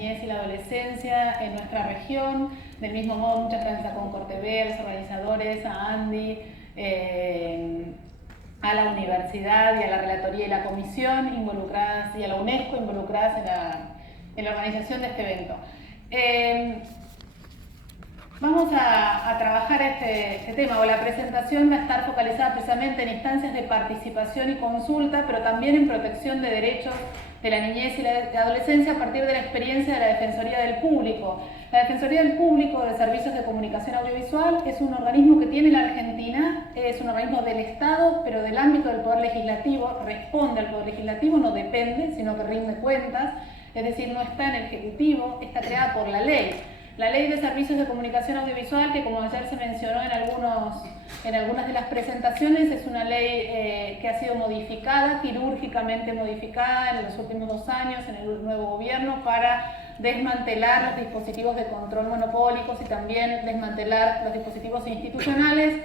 niñez y la adolescencia en nuestra región. Del mismo modo, muchas gracias a Concord TV, a los organizadores, a Andy, a la universidad y a la relatoría y la comisión involucradas, y a la UNESCO involucradas en la organización de este evento. Vamos a trabajar este tema, o la presentación va a estar focalizada precisamente en instancias de participación y consulta, pero también en protección de derechos de la niñez y la adolescencia a partir de la experiencia de la Defensoría del Público. La Defensoría del Público de Servicios de Comunicación Audiovisual es un organismo que tiene la Argentina, es un organismo del Estado, pero del ámbito del Poder Legislativo, responde al Poder Legislativo, no depende, sino que rinde cuentas, es decir, no está en el Ejecutivo, está creada por la ley. La Ley de Servicios de Comunicación Audiovisual, que como ayer se mencionó en algunas de las presentaciones, es una ley que ha sido modificada, quirúrgicamente modificada en los últimos 2 años en el nuevo gobierno para desmantelar los dispositivos de control monopólicos y también desmantelar los dispositivos institucionales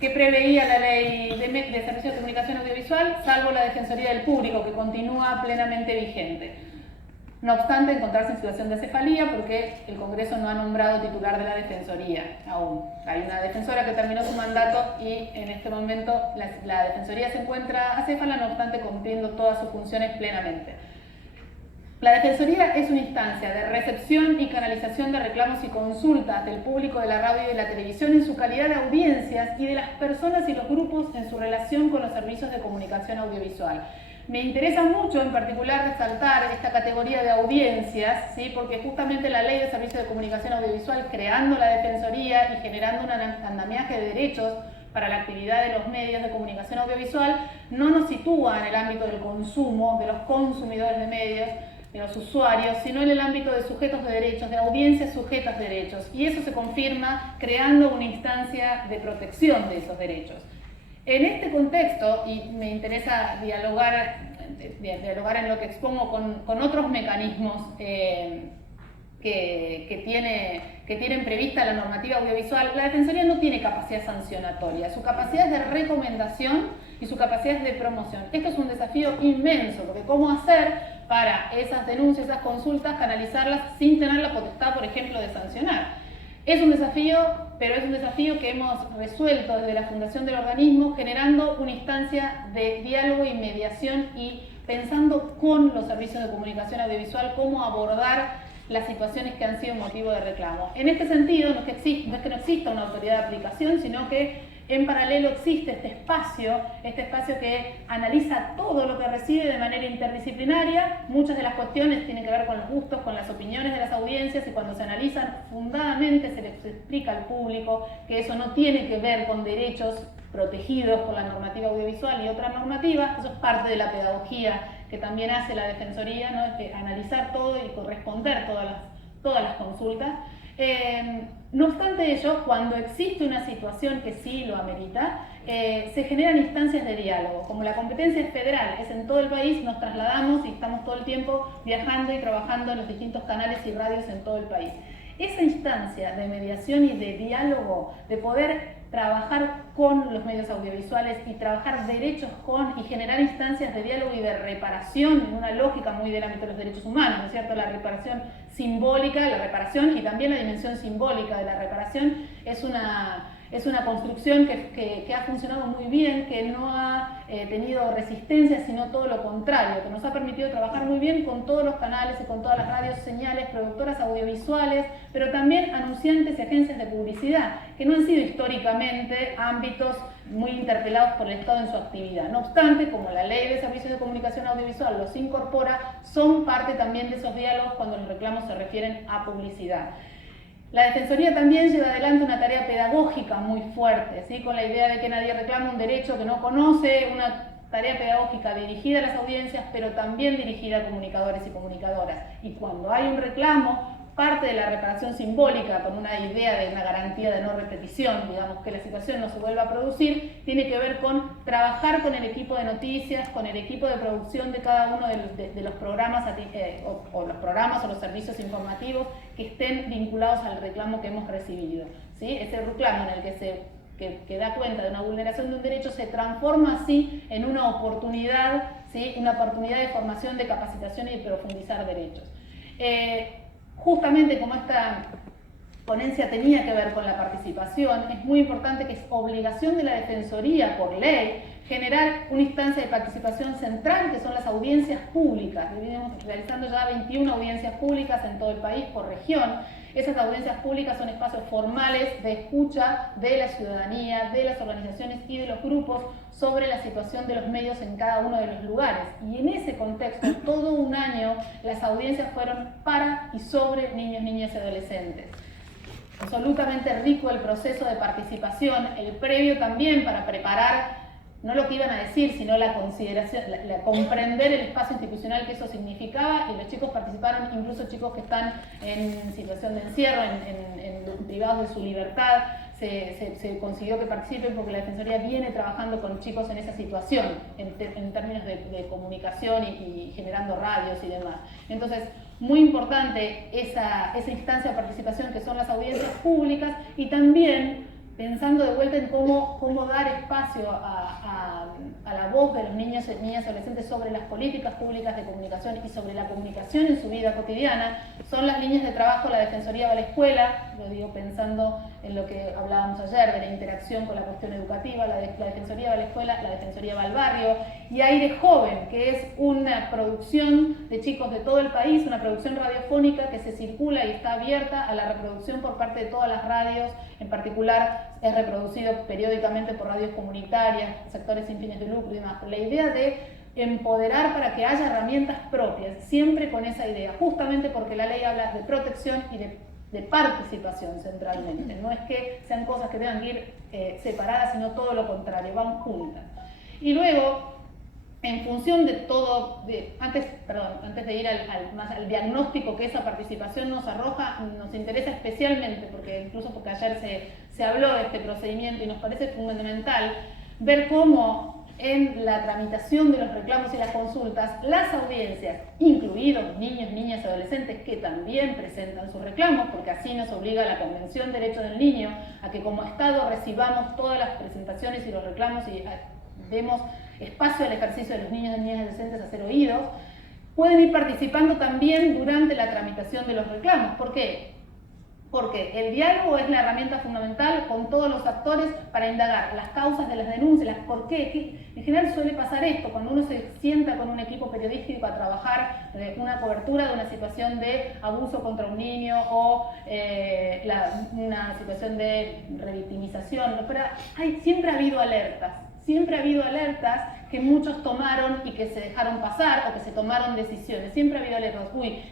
que preveía la Ley de Servicios de Comunicación Audiovisual, salvo la Defensoría del Público, que continúa plenamente vigente. No obstante, encontrarse en situación de acefalía porque el Congreso no ha nombrado titular de la Defensoría aún. Hay una defensora que terminó su mandato y en este momento la Defensoría se encuentra acéfala, no obstante cumpliendo todas sus funciones plenamente. La Defensoría es una instancia de recepción y canalización de reclamos y consultas del público de la radio y de la televisión en su calidad de audiencias y de las personas y los grupos en su relación con los servicios de comunicación audiovisual. Me interesa mucho en particular resaltar esta categoría de audiencias, ¿sí? Porque justamente la Ley de Servicios de Comunicación Audiovisual, creando la Defensoría y generando un andamiaje de derechos para la actividad de los medios de comunicación audiovisual, no nos sitúa en el ámbito del consumo, de los consumidores de medios, de los usuarios, sino en el ámbito de sujetos de derechos, de audiencias sujetas de derechos. Y eso se confirma creando una instancia de protección de esos derechos. En este contexto, y me interesa dialogar en lo que expongo con otros mecanismos que tienen prevista la normativa audiovisual, la Defensoría no tiene capacidad sancionatoria, su capacidad es de recomendación y su capacidad es de promoción. Esto es un desafío inmenso, porque ¿cómo hacer para esas denuncias, esas consultas, canalizarlas sin tener la potestad, por ejemplo, de sancionar? Es un desafío, pero es un desafío que hemos resuelto desde la fundación del organismo, generando una instancia de diálogo y mediación y pensando con los servicios de comunicación audiovisual cómo abordar las situaciones que han sido motivo de reclamo. En este sentido, no es que no exista una autoridad de aplicación, sino que en paralelo existe este espacio que analiza todo lo que recibe de manera interdisciplinaria. Muchas de las cuestiones tienen que ver con los gustos, con las opiniones de las audiencias, y cuando se analizan fundadamente se les explica al público que eso no tiene que ver con derechos protegidos por la normativa audiovisual y otra normativa. Eso es parte de la pedagogía que también hace la Defensoría, ¿no? De analizar todo y corresponder todas las consultas. No obstante ello, cuando existe una situación que sí lo amerita, se generan instancias de diálogo. Como la competencia es federal, es en todo el país, nos trasladamos y estamos todo el tiempo viajando y trabajando en los distintos canales y radios en todo el país. Esa instancia de mediación y de diálogo, de poder trabajar con los medios audiovisuales y trabajar derechos y generar instancias de diálogo y de reparación en una lógica muy del ámbito de los derechos humanos, ¿no es cierto? La reparación simbólica, la reparación y también la dimensión simbólica de la reparación es una construcción que ha funcionado muy bien, que no ha tenido resistencia, sino todo lo contrario, que nos ha permitido trabajar muy bien con todos los canales y con todas las radios, señales, productoras audiovisuales, pero también anunciantes y agencias de publicidad, que no han sido históricamente ámbitos muy interpelados por el Estado en su actividad. No obstante, como la Ley de Servicios de Comunicación Audiovisual los incorpora, son parte también de esos diálogos cuando los reclamos se refieren a publicidad. La Defensoría también lleva adelante una tarea pedagógica muy fuerte, ¿sí? Con la idea de que nadie reclama un derecho que no conoce, una tarea pedagógica dirigida a las audiencias, pero también dirigida a comunicadores y comunicadoras. Y cuando hay un reclamo, parte de la reparación simbólica, con una idea de una garantía de no repetición, digamos, que la situación no se vuelva a producir, tiene que ver con trabajar con el equipo de noticias, con el equipo de producción de cada uno de los programas o los programas o los servicios informativos que estén vinculados al reclamo que hemos recibido, ¿sí? Ese reclamo en el que da cuenta de una vulneración de un derecho se transforma así en una oportunidad, ¿sí? Una oportunidad de formación, de capacitación y de profundizar derechos. Justamente como esta ponencia tenía que ver con la participación, es muy importante que es obligación de la Defensoría por ley generar una instancia de participación central, que son las audiencias públicas. Venimos realizando ya 21 audiencias públicas en todo el país por región. Esas audiencias públicas son espacios formales de escucha de la ciudadanía, de las organizaciones y de los grupos sobre la situación de los medios en cada uno de los lugares. Y en ese contexto, todo un año, las audiencias fueron para y sobre niños, niñas y adolescentes. Absolutamente rico el proceso de participación, el previo también para preparar no lo que iban a decir, sino la consideración, comprender el espacio institucional que eso significaba, y los chicos participaron, incluso chicos que están en situación de encierro, privados de su libertad, se consiguió que participen porque la Defensoría viene trabajando con chicos en esa situación, en términos de comunicación y generando radios y demás. Entonces, muy importante esa instancia de participación que son las audiencias públicas, y también pensando de vuelta en cómo dar espacio a la voz de los niños y adolescentes sobre las políticas públicas de comunicación y sobre la comunicación en su vida cotidiana. Son las líneas de trabajo. La Defensoría va a la escuela, lo digo pensando en lo que hablábamos ayer de la interacción con la cuestión educativa. La Defensoría va a la escuela, la Defensoría va al barrio, y Aire Joven, que es una producción de chicos de todo el país, una producción radiofónica que se circula y está abierta a la reproducción por parte de todas las radios. En particular es reproducido periódicamente por radios comunitarias, sectores sin fines de lucro y demás. La idea de empoderar para que haya herramientas propias, siempre con esa idea, justamente porque la ley habla de protección y de participación centralmente. No es que sean cosas que tengan que ir separadas, sino todo lo contrario, van juntas. Y luego, en función de todo, antes de ir al diagnóstico que esa participación nos arroja, nos interesa especialmente, incluso porque ayer se habló de este procedimiento y nos parece fundamental ver cómo en la tramitación de los reclamos y las consultas, las audiencias, incluidos niños, niñas y adolescentes que también presentan sus reclamos, porque así nos obliga la Convención de Derechos del Niño a que como Estado recibamos todas las presentaciones y los reclamos y demos espacio al ejercicio de los niños, niñas y adolescentes a ser oídos, pueden ir participando también durante la tramitación de los reclamos. ¿Por qué? Porque el diálogo es la herramienta fundamental con todos los actores para indagar las causas de las denuncias, por qué. En general suele pasar esto, cuando uno se sienta con un equipo periodístico a trabajar una cobertura de una situación de abuso contra un niño o una situación de revictimización, pero siempre ha habido alertas. Siempre ha habido alertas que muchos tomaron y que se dejaron pasar, o que se tomaron decisiones. Siempre ha habido alertas.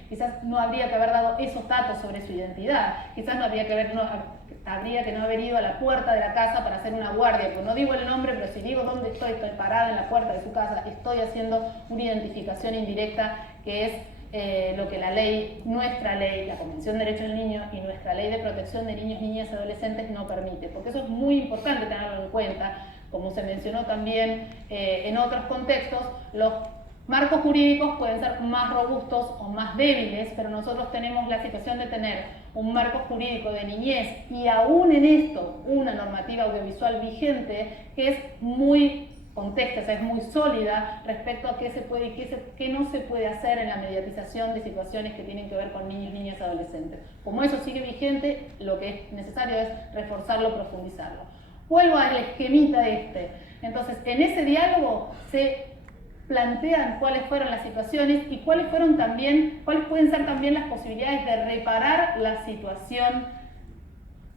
Quizás no habría que haber dado esos datos sobre su identidad. Quizás habría que no haber ido a la puerta de la casa para hacer una guardia. Pues no digo el nombre, pero si digo dónde estoy parada en la puerta de su casa, estoy haciendo una identificación indirecta, que es lo que la ley, nuestra ley, la Convención de Derechos del Niño y nuestra ley de protección de niños, niñas y adolescentes no permite. Porque eso es muy importante tenerlo en cuenta. Como se mencionó también en otros contextos, los marcos jurídicos pueden ser más robustos o más débiles, pero nosotros tenemos la situación de tener un marco jurídico de niñez y aún en esto una normativa audiovisual vigente que es muy contexta, o sea, es muy sólida respecto a qué se puede y qué no se puede hacer en la mediatización de situaciones que tienen que ver con niños, niñas y adolescentes. Como eso sigue vigente, lo que es necesario es reforzarlo, profundizarlo. Vuelvo al esquemita Entonces, en ese diálogo se plantean cuáles fueron las situaciones y cuáles pueden ser también las posibilidades de reparar la situación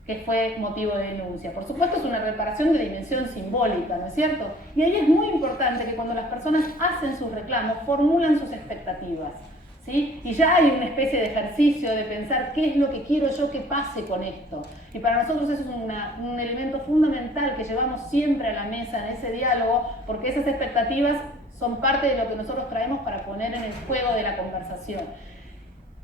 que fue motivo de denuncia. Por supuesto, es una reparación de dimensión simbólica, ¿no es cierto? Y ahí es muy importante que cuando las personas hacen sus reclamos, formulan sus expectativas. ¿Sí? Y ya hay una especie de ejercicio de pensar qué es lo que quiero yo que pase con esto. Y para nosotros eso es un elemento fundamental que llevamos siempre a la mesa en ese diálogo, porque esas expectativas son parte de lo que nosotros traemos para poner en el juego de la conversación.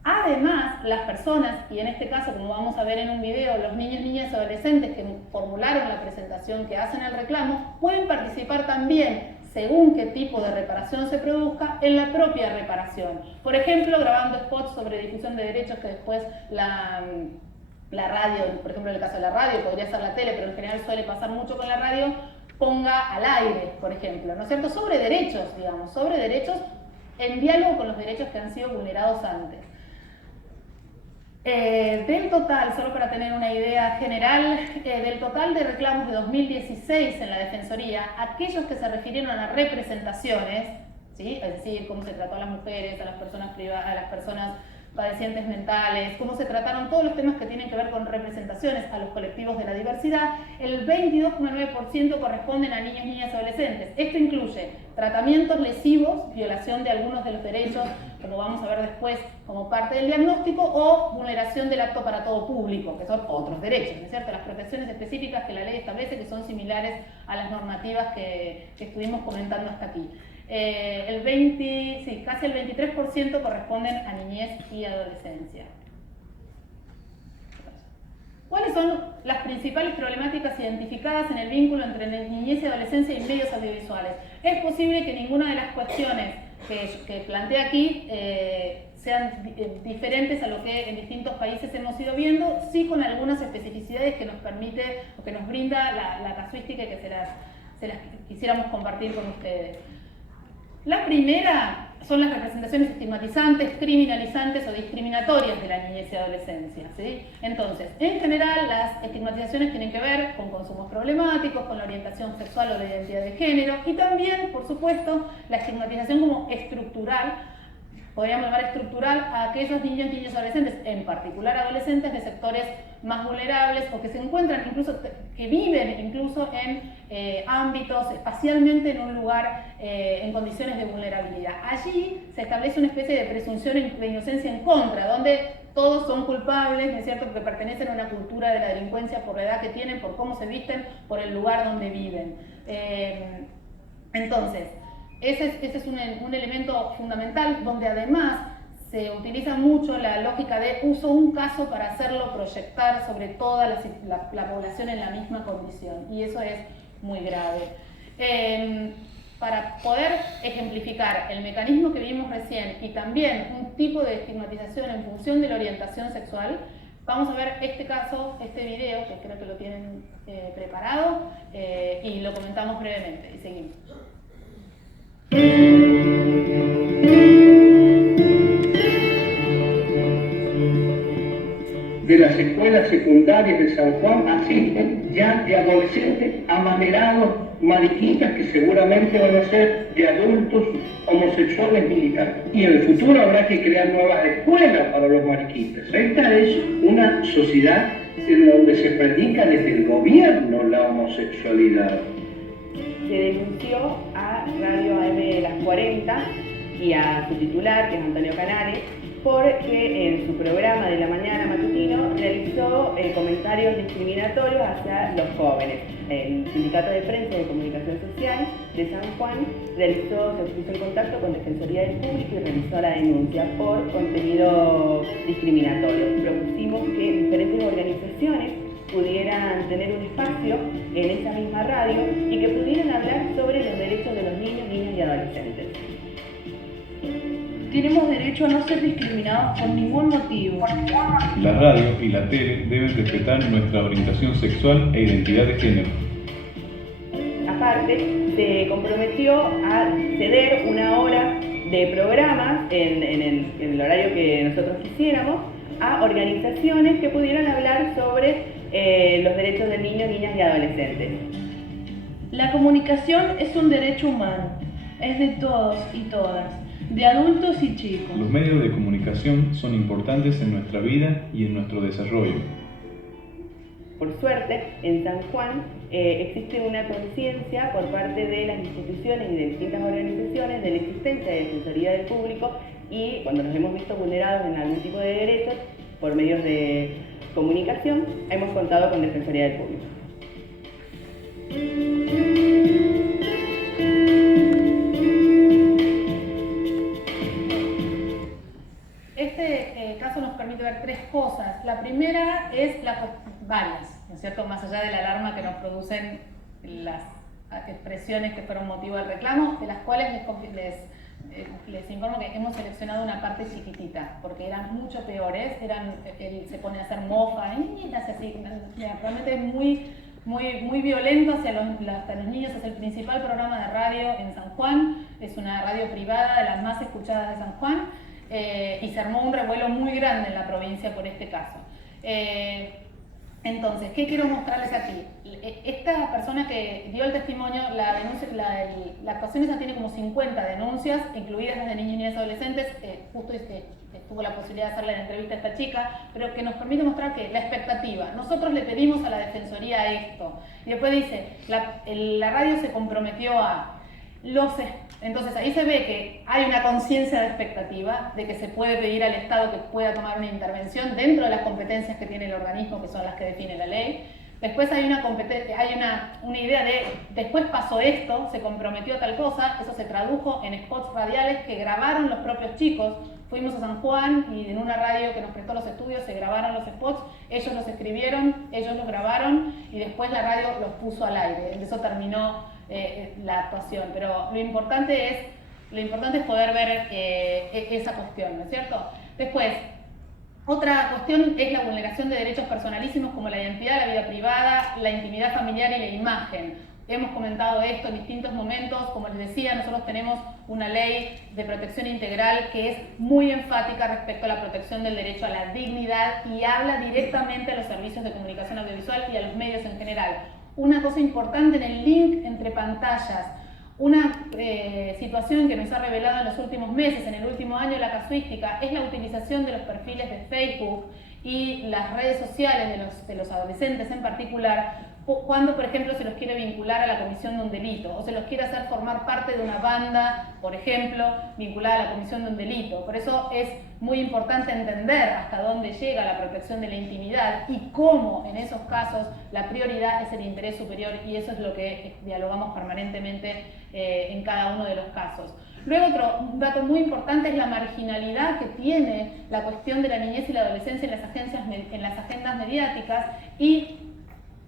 Además, las personas, y en este caso, como vamos a ver en un video, los niños, niñas y adolescentes que formularon la presentación, que hacen el reclamo, pueden participar también, según qué tipo de reparación se produzca, en la propia reparación. Por ejemplo, grabando spots sobre difusión de derechos que después la radio, por ejemplo en el caso de la radio, podría ser la tele, pero en general suele pasar mucho con la radio, ponga al aire, por ejemplo, ¿no es cierto? Sobre derechos, digamos, sobre derechos en diálogo con los derechos que han sido vulnerados antes. Del total, solo para tener una idea general, del total de reclamos de 2016 en la Defensoría, aquellos que se refirieron a representaciones, ¿sí? Es decir, cómo se trató a las mujeres, a las personas privadas, a las personas padecientes mentales, cómo se trataron todos los temas que tienen que ver con representaciones a los colectivos de la diversidad, el 22,9% corresponden a niños, niñas y adolescentes. Esto incluye tratamientos lesivos, violación de algunos de los derechos, como vamos a ver después, como parte del diagnóstico, o vulneración del acto para todo público, que son otros derechos, ¿no es cierto? Las protecciones específicas que la ley establece, que son similares a las normativas que estuvimos comentando hasta aquí. Casi el 23% corresponden a niñez y adolescencia. ¿Cuáles son las principales problemáticas identificadas en el vínculo entre niñez y adolescencia y medios audiovisuales? Es posible que ninguna de las cuestiones que planteé aquí sean diferentes a lo que en distintos países hemos ido viendo, sí con algunas especificidades que nos permite o que nos brinda la casuística y que se las quisiéramos compartir con ustedes. La primera son las representaciones estigmatizantes, criminalizantes o discriminatorias de la niñez y adolescencia, ¿sí? Entonces, en general, las estigmatizaciones tienen que ver con consumos problemáticos, con la orientación sexual o la identidad de género, y también, por supuesto, la estigmatización como estructural, podríamos llamar estructural a aquellos niños, niñas y adolescentes, en particular adolescentes de sectores más vulnerables o que se encuentran incluso, que viven incluso en ámbitos, espacialmente en un lugar en condiciones de vulnerabilidad. Allí se establece una especie de presunción de inocencia en contra, donde todos son culpables, ¿no es cierto?, porque pertenecen a una cultura de la delincuencia por la edad que tienen, por cómo se visten, por el lugar donde viven. Entonces, ese es un elemento fundamental donde además se utiliza mucho la lógica de uso un caso para hacerlo proyectar sobre toda la población en la misma condición, y eso es muy grave. Para poder ejemplificar el mecanismo que vimos recién y también un tipo de estigmatización en función de la orientación sexual, vamos a ver este caso, este video, que creo que lo tienen preparado, y lo comentamos brevemente y seguimos. De las escuelas secundarias de San Juan asisten ya de adolescentes amanerados, mariquitas que seguramente van a ser de adultos homosexuales militares. Y en el futuro habrá que crear nuevas escuelas para los mariquitas. Esta es una sociedad en donde se predica desde el gobierno la homosexualidad. Se denunció a Radio AM Las 40 y a su titular, que es Antonio Canales, porque en su programa de la mañana matutino realizó comentarios discriminatorios hacia los jóvenes. El Sindicato de Prensa y de Comunicación Social de San Juan se puso en contacto con Defensoría del Público y realizó la denuncia por contenido discriminatorio. Propusimos que diferentes organizaciones pudieran tener un espacio en esa misma radio y que pudieran hablar sobre los derechos de los niños, niñas y adolescentes. Tenemos derecho a no ser discriminados por ningún motivo. La radio y la tele deben respetar nuestra orientación sexual e identidad de género. Aparte, se comprometió a ceder una hora de programa en el horario que nosotros quisiéramos a organizaciones que pudieran hablar sobre los derechos de niños, niñas y adolescentes. La comunicación es un derecho humano, es de todos y todas, de adultos y chicos. Los medios de comunicación son importantes en nuestra vida y en nuestro desarrollo. Por suerte, en San Juan existe una conciencia por parte de las instituciones y de distintas organizaciones de la existencia de Defensoría del Público, y cuando nos hemos visto vulnerados en algún tipo de derechos por medios de comunicación, hemos contado con Defensoría del Público. Este caso nos permite ver tres cosas. La primera es varias, ¿no es cierto?, más allá de la alarma que nos producen las expresiones que fueron motivo del reclamo, de las cuales les informo que hemos seleccionado una parte chiquitita, porque eran mucho peores, él se pone a hacer mofa, niñitas, así, realmente es muy violento hacia los niños. Es el principal programa de radio en San Juan, es una radio privada de las más escuchadas de San Juan, y se armó un revuelo muy grande en la provincia por este caso. Entonces, ¿qué quiero mostrarles aquí? Esta persona que dio el testimonio, la actuación esa tiene como 50 denuncias, incluidas las de niños y niñas adolescentes. Justo tuvo la posibilidad de hacerle la entrevista a esta chica, pero que nos permite mostrar que la expectativa, nosotros le pedimos a la Defensoría esto, y después dice, la radio se comprometió a entonces ahí se ve que hay una conciencia de expectativa, de que se puede pedir al Estado que pueda tomar una intervención dentro de las competencias que tiene el organismo, que son las que define la ley. Después hay una idea de, después pasó esto, se comprometió a tal cosa, eso se tradujo en spots radiales que grabaron los propios chicos. Fuimos a San Juan y en una radio que nos prestó los estudios se grabaron los spots, ellos los escribieron, ellos los grabaron y después la radio los puso al aire. En eso terminó la actuación, pero lo importante es poder ver esa cuestión, ¿no es cierto? Después, otra cuestión es la vulneración de derechos personalísimos como la identidad, la vida privada, la intimidad familiar y la imagen. Hemos comentado esto en distintos momentos. Como les decía, nosotros tenemos una ley de protección integral que es muy enfática respecto a la protección del derecho a la dignidad y habla directamente a los servicios de comunicación audiovisual y a los medios en general. Una cosa importante en el link entre pantallas, una situación que nos ha revelado en los últimos meses, en el último año, la casuística, es la utilización de los perfiles de Facebook y las redes sociales de los adolescentes en particular, cuando, por ejemplo, se los quiere vincular a la comisión de un delito o se los quiere hacer formar parte de una banda, por ejemplo, vinculada a la comisión de un delito. Por eso es muy importante entender hasta dónde llega la protección de la intimidad y cómo en esos casos la prioridad es el interés superior, y eso es lo que dialogamos permanentemente en cada uno de los casos. Luego, otro dato muy importante es la marginalidad que tiene la cuestión de la niñez y la adolescencia en las agendas mediáticas, y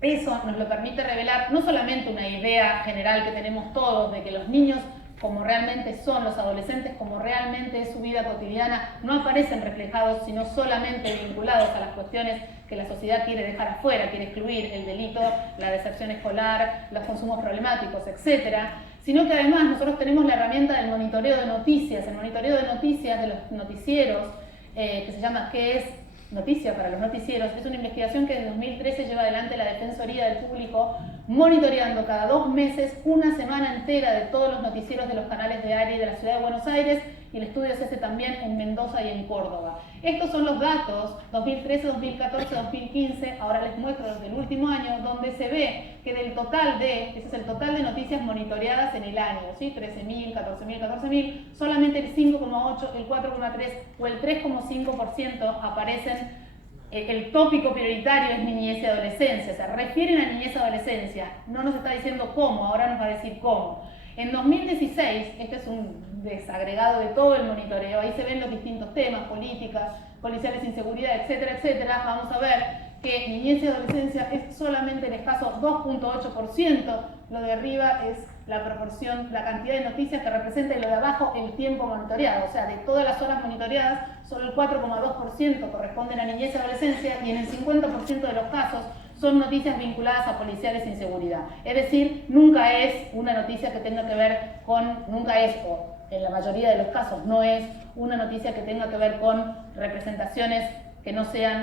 eso nos lo permite revelar no solamente una idea general que tenemos todos de que los niños, como realmente son, los adolescentes, como realmente es su vida cotidiana, no aparecen reflejados, sino solamente vinculados a las cuestiones que la sociedad quiere dejar afuera, quiere excluir: el delito, la deserción escolar, los consumos problemáticos, etcétera, sino que además nosotros tenemos la herramienta del monitoreo de noticias. El monitoreo de noticias de los noticieros, que se llama ¿Qué es Noticia para los noticieros? Es una investigación que en 2013 lleva adelante la Defensoría del Público, monitoreando cada 2 meses una semana entera de todos los noticieros de los canales de ARI de la Ciudad de Buenos Aires, y el estudio se hace también en Mendoza y en Córdoba. Estos son los datos 2013, 2014, 2015, ahora les muestro los del último año, donde se ve que del total ese es el total de noticias monitoreadas en el año, ¿sí? 13.000, 14.000, solamente el 5,8, el 4,3 o el 3,5% aparecen. El tópico prioritario es niñez y adolescencia, se refieren a niñez y adolescencia, no nos está diciendo cómo, ahora nos va a decir cómo. En 2016, este es un desagregado de todo el monitoreo, ahí se ven los distintos temas, políticas, policiales, inseguridad, etcétera, etcétera. Vamos a ver que niñez y adolescencia es solamente el escaso 2,8%, lo de arriba es la proporción, la cantidad de noticias que representa, y lo de abajo el tiempo monitoreado, o sea, de todas las horas monitoreadas, solo el 4,2% corresponden a niñez y adolescencia, y en el 50% de los casos son noticias vinculadas a policiales e inseguridad. Es decir, nunca es una noticia que tenga que ver con, o en la mayoría de los casos no es una noticia que tenga que ver con representaciones que no sean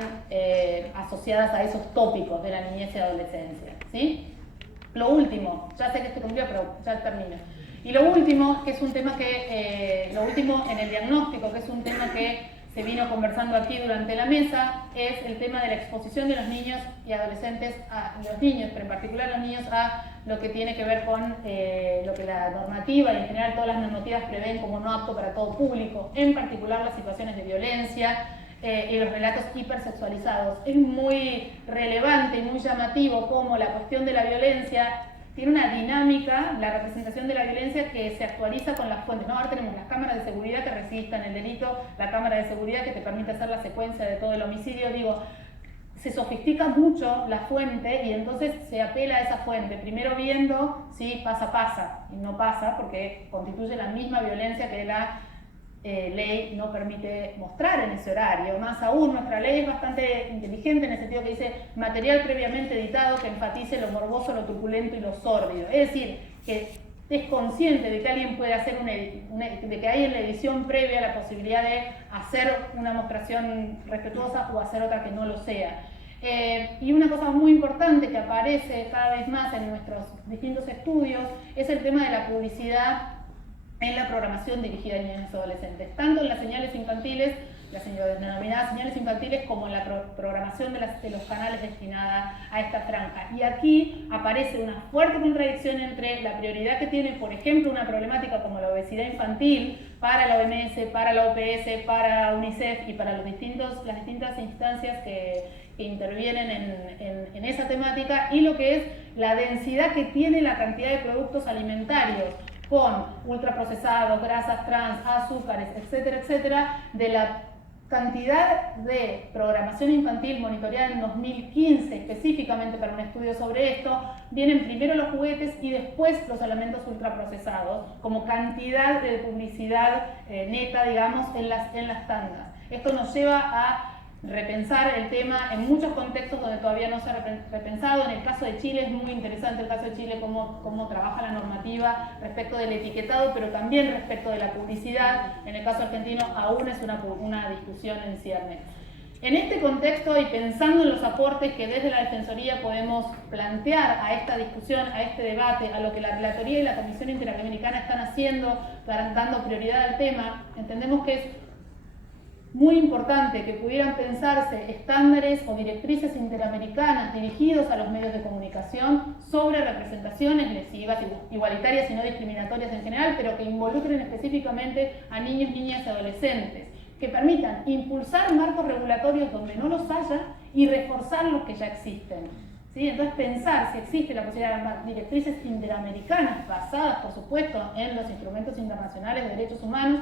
asociadas a esos tópicos de la niñez y adolescencia, ¿sí? Lo último, ya sé que esto cumplió, pero ya termino. Y lo último, que es un tema que, lo último en el diagnóstico, que es un tema que se vino conversando aquí durante la mesa, es el tema de la exposición de los niños y adolescentes, los niños, pero en particular los niños, a lo que tiene que ver con lo que la normativa y en general todas las normativas prevén como no apto para todo público, en particular las situaciones de violencia y los relatos hipersexualizados. Es muy relevante y muy llamativo cómo la cuestión de la violencia tiene una dinámica, la representación de la violencia, que se actualiza con las fuentes, ¿no? Ahora tenemos las cámaras de seguridad que resistan el delito, la cámara de seguridad que te permite hacer la secuencia de todo el homicidio. Digo, se sofistica mucho la fuente y entonces se apela a esa fuente, primero viendo si pasa, y no pasa porque constituye la misma violencia que la ley no permite mostrar en ese horario. Más aún, nuestra ley es bastante inteligente en el sentido que dice material previamente editado que enfatice lo morboso, lo truculento y lo sórdido. Es decir, que es consciente de que alguien puede hacer de que hay en la edición previa la posibilidad de hacer una mostración respetuosa o hacer otra que no lo sea. Y una cosa muy importante que aparece cada vez más en nuestros distintos estudios es el tema de la publicidad en la programación dirigida a niños y adolescentes, tanto en las señales infantiles, las denominadas señales infantiles, como en la programación de los canales destinada a esta franja. Y aquí aparece una fuerte contradicción entre la prioridad que tiene, por ejemplo, una problemática como la obesidad infantil para la OMS, para la OPS, para UNICEF y para las distintas instancias que intervienen en esa temática, y lo que es la densidad que tiene la cantidad de productos alimentarios con ultraprocesados, grasas trans, azúcares, etcétera, etcétera, de la cantidad de programación infantil monitoreada en 2015 específicamente para un estudio sobre esto. Vienen primero los juguetes y después los alimentos ultraprocesados como cantidad de publicidad neta, digamos, en las tandas. Esto nos lleva a repensar el tema en muchos contextos donde todavía no se ha repensado. En el caso de Chile es muy interesante el caso de Chile, cómo trabaja la normativa respecto del etiquetado, pero también respecto de la publicidad. En el caso argentino aún es una discusión en ciernes. En este contexto, y pensando en los aportes que desde la Defensoría podemos plantear a esta discusión, a este debate, a lo que la Relatoría y la Comisión Interamericana están haciendo, dando prioridad al tema, entendemos que es muy importante que pudieran pensarse estándares o directrices interamericanas dirigidos a los medios de comunicación sobre representaciones lesivas, igualitarias y no discriminatorias en general, pero que involucren específicamente a niños, niñas y adolescentes, que permitan impulsar marcos regulatorios donde no los haya y reforzar los que ya existen. ¿Sí? Entonces pensar si existe la posibilidad de directrices interamericanas basadas, por supuesto, en los instrumentos internacionales de derechos humanos,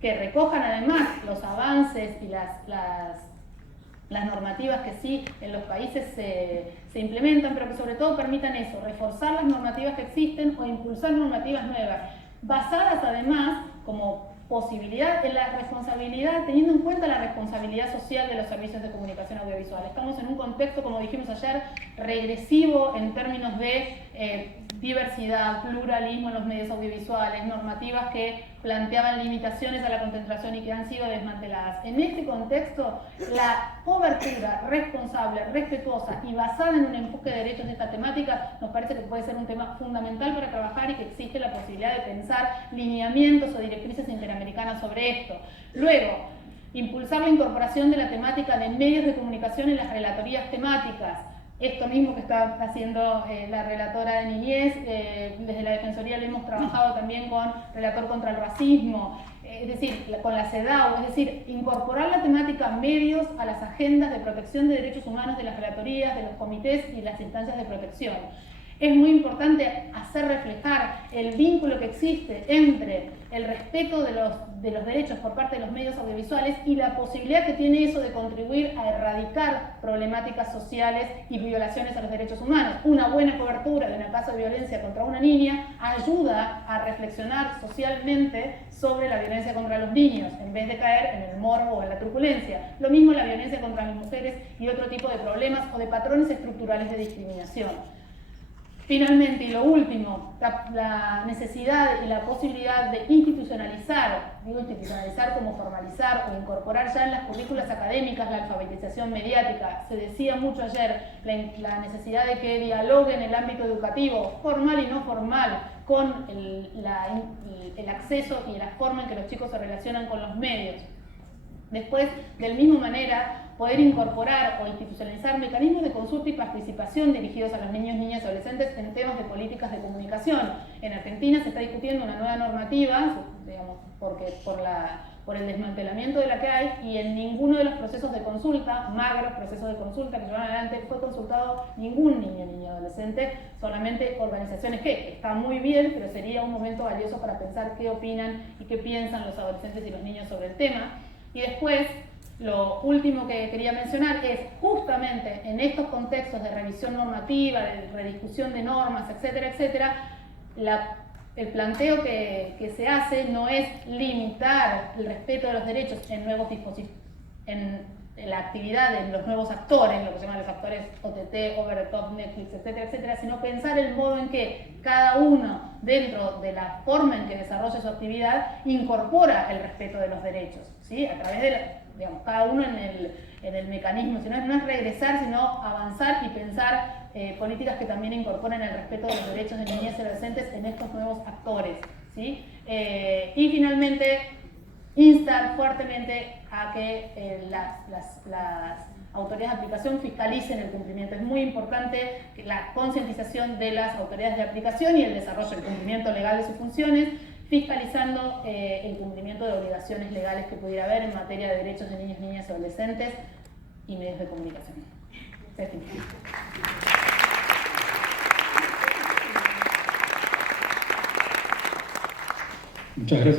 que recojan además los avances y las normativas que sí en los países se implementan, pero que sobre todo permitan eso, reforzar las normativas que existen o impulsar normativas nuevas, basadas además como posibilidad en la responsabilidad, teniendo en cuenta la responsabilidad social de los servicios de comunicación audiovisual. Estamos en un contexto, como dijimos ayer, regresivo en términos de diversidad, pluralismo en los medios audiovisuales, normativas que planteaban limitaciones a la concentración y que han sido desmanteladas. En este contexto, la cobertura responsable, respetuosa y basada en un enfoque de derechos de esta temática nos parece que puede ser un tema fundamental para trabajar y que existe la posibilidad de pensar lineamientos o directrices interamericanas sobre esto. Luego, impulsar la incorporación de la temática de medios de comunicación en las relatorías temáticas. Esto mismo que está haciendo la relatora de niñez, desde la Defensoría lo hemos trabajado también con Relator contra el Racismo, es decir, con la CEDAW, es decir, incorporar la temática medios a las agendas de protección de derechos humanos de las relatorías, de los comités y las instancias de protección. Es muy importante hacer reflejar el vínculo que existe entre el respeto de los derechos por parte de los medios audiovisuales y la posibilidad que tiene eso de contribuir a erradicar problemáticas sociales y violaciones a los derechos humanos. Una buena cobertura de un caso de violencia contra una niña ayuda a reflexionar socialmente sobre la violencia contra los niños, en vez de caer en el morbo o en la truculencia. Lo mismo la violencia contra las mujeres y otro tipo de problemas o de patrones estructurales de discriminación. Finalmente, y lo último, la necesidad y la posibilidad de institucionalizar, digo institucionalizar como formalizar o incorporar ya en las currículas académicas la alfabetización mediática. Se decía mucho ayer la necesidad de que dialogue en el ámbito educativo, formal y no formal, con el acceso y la forma en que los chicos se relacionan con los medios. Después, de la misma manera, poder incorporar o institucionalizar mecanismos de consulta y participación dirigidos a los niños, niñas y adolescentes en temas de políticas de comunicación. En Argentina se está discutiendo una nueva normativa, digamos, por el desmantelamiento de la que hay, y en ninguno de los procesos de consulta, magros procesos de consulta que llevan adelante, fue consultado ningún niño, niña, adolescente, solamente organizaciones que está muy bien, pero sería un momento valioso para pensar qué opinan y qué piensan los adolescentes y los niños sobre el tema. Y después, lo último que quería mencionar es justamente en estos contextos de revisión normativa, de rediscusión de normas, etcétera, etcétera, el planteo que se hace no es limitar el respeto de los derechos en nuevos dispositivos, la actividad de los nuevos actores, lo que se llaman los actores OTT, over the top, Netflix, etcétera, etcétera, sino pensar el modo en que cada uno, dentro de la forma en que desarrolla su actividad, incorpora el respeto de los derechos, ¿sí? A través de, digamos, cada uno en el mecanismo, no es regresar, sino avanzar y pensar políticas que también incorporen el respeto de los derechos de niñez y adolescentes en estos nuevos actores, ¿sí? Y finalmente, instar fuertemente a que las autoridades de aplicación fiscalicen el cumplimiento. Es muy importante la concientización de las autoridades de aplicación y el desarrollo del cumplimiento legal de sus funciones, fiscalizando el cumplimiento de obligaciones legales que pudiera haber en materia de derechos de niños, niñas y adolescentes y medios de comunicación. Muchas gracias.